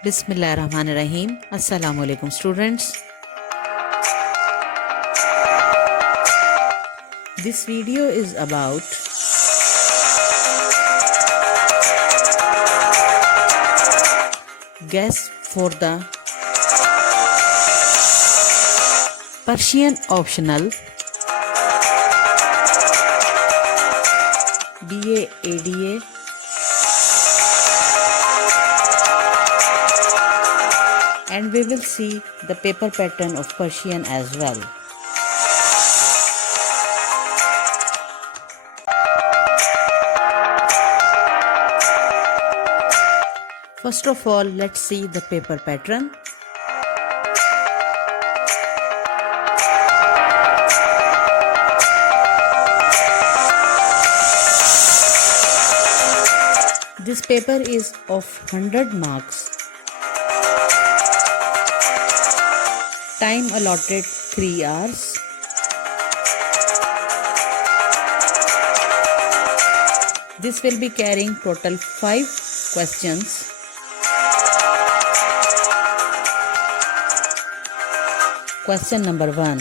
Bismillahirrahmanirrahim. Assalamu alaikum students. This video is about guess for the Persian optional BA ADA and we will see the paper pattern of Persian as well. First of all, let's see the paper pattern. This paper is of 100 marks. Time allotted 3 hours. This will be carrying total 5 questions. Question number 1.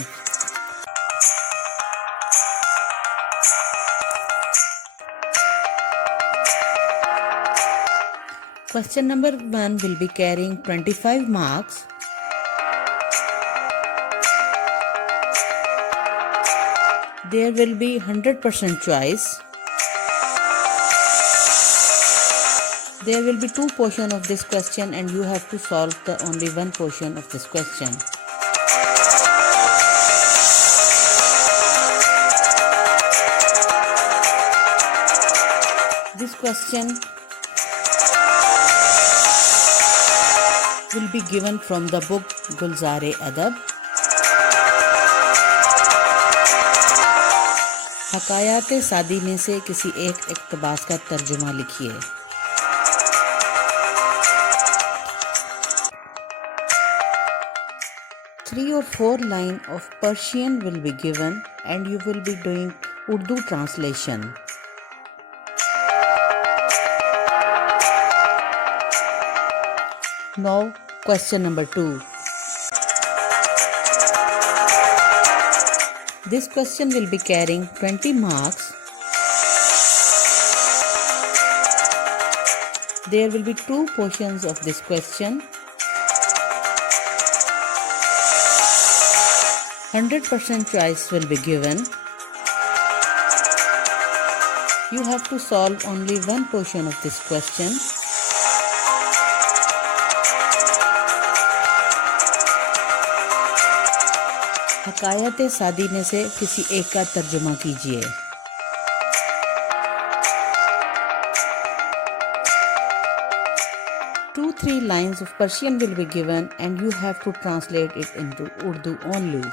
Question number 1 will be carrying 25 marks. There will be 100% choice. There will be 2 portions of this question and you have to solve the only one portion of this question. This question will be given from the book Gulzar-e-Adab. हकायात सादी में से किसी एक इक़्तिबास का तर्जुमा लिखिए. Three or 4 lines of Persian will be given and you will be doing Urdu translation. Now question number 2. This question will be carrying 20 marks. There will be 2 portions of this question. 100% choice will be given. You have to solve only one portion of this question. हकायत सादी में से किसी एक का तर्जुमा कीजिए. Two, 3 lines of Persian will be given and you have to translate it into Urdu only.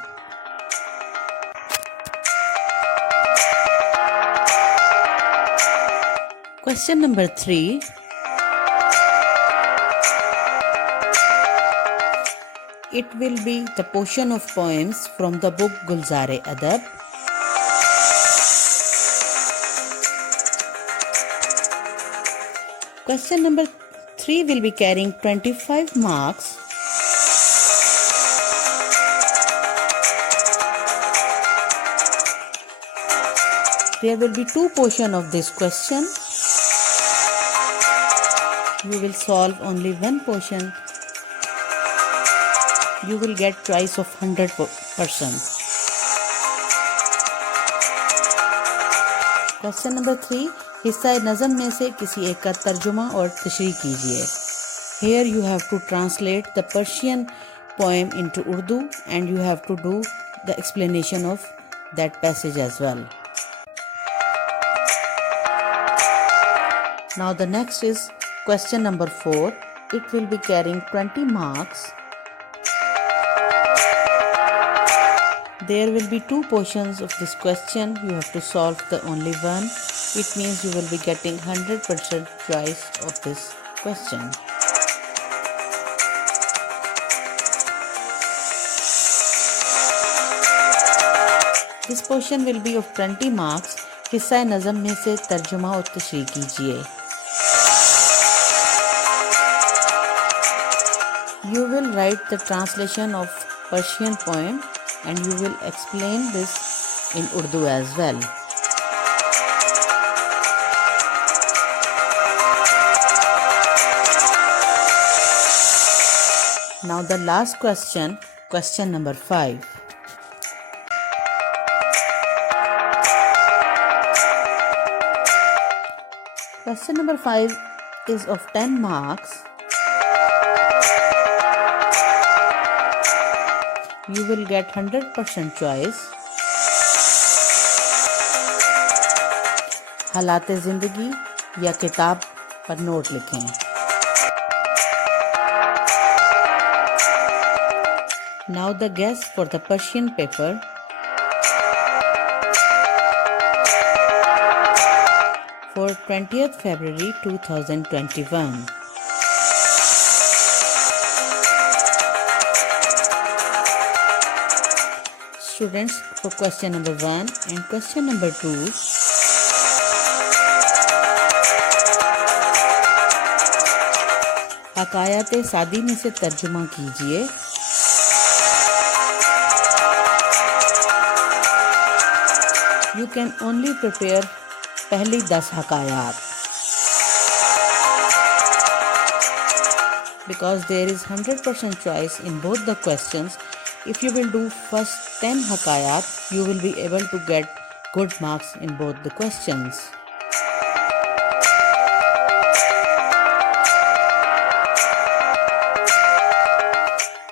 Question number 3. It will be the portion of poems from the book Gulzar-e-Adab. Question number 3 will be carrying 25 marks. There will be 2 portions of this question. You will solve only one portion. You will get choice of 100%. Question number 3. हिस्सा नज़म में से किसी एक का तर्जुमा और तशरीह कीजिए. Here you have to translate the Persian poem into Urdu and you have to do the explanation of that passage as well. Now the next is question number 4. It will be carrying 20 marks. There will be 2 portions of this question. You have to solve the only one. It means you will be getting 100% choice of this question. This portion will be of 20 marks. हिस्सा नज़म में से तर्जुमा और तशरीह कीजिए. You will write the translation of Persian poem and you will explain this in Urdu as well. Now the last question, question number 5. Question number 5 is of 10 marks. You will get 100% choice. हालात ज़िंदगी या किताब पर note लिखें. Now the guess for the Persian paper. For 20th February 2021. Students, for question number 1 and question number 2, हकायात सादी में से तर्जुमा कीजिए. You can only prepare पहली 10 हकायात because there is 100% choice in both the questions. If you will do first 10 hakayat, you will be able to get good marks in both the questions.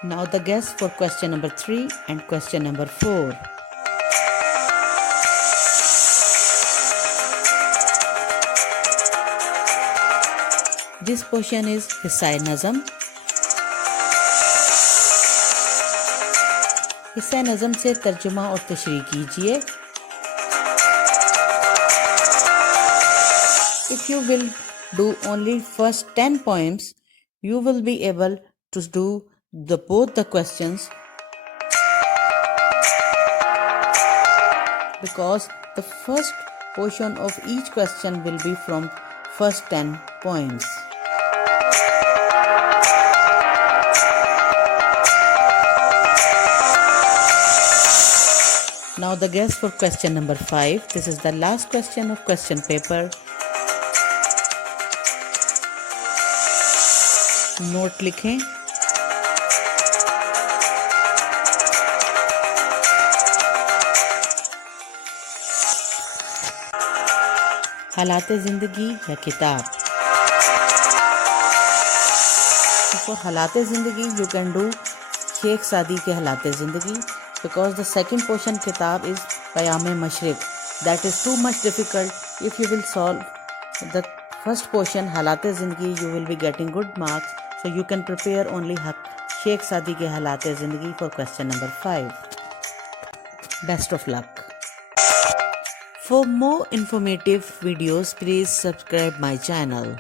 Now the guess for question number 3 and question number 4. This portion is Hissai Nazam. हिस्सा नज़म से तर्जुमा और तशरीह कीजिए. If you will do only first 10 poems, you will be able to do both the questions because the first portion of each question will be from first 10 poems. Now the guess for question number 5. This is the last question of question paper. Note लिखें. हालात ज़िंदगी या किताब. For हालात ज़िंदगी you can do Sheikh सादी के हालात ज़िंदगी because the second portion kitab is Payam-e Mashriq. That is too much difficult. If you will solve the first portion Halat-e Zindagi, you will be getting good marks. So you can prepare only Sheikh Sadi ke Halat-e Zindagi for question number 5. Best of luck. For more informative videos, please subscribe my channel.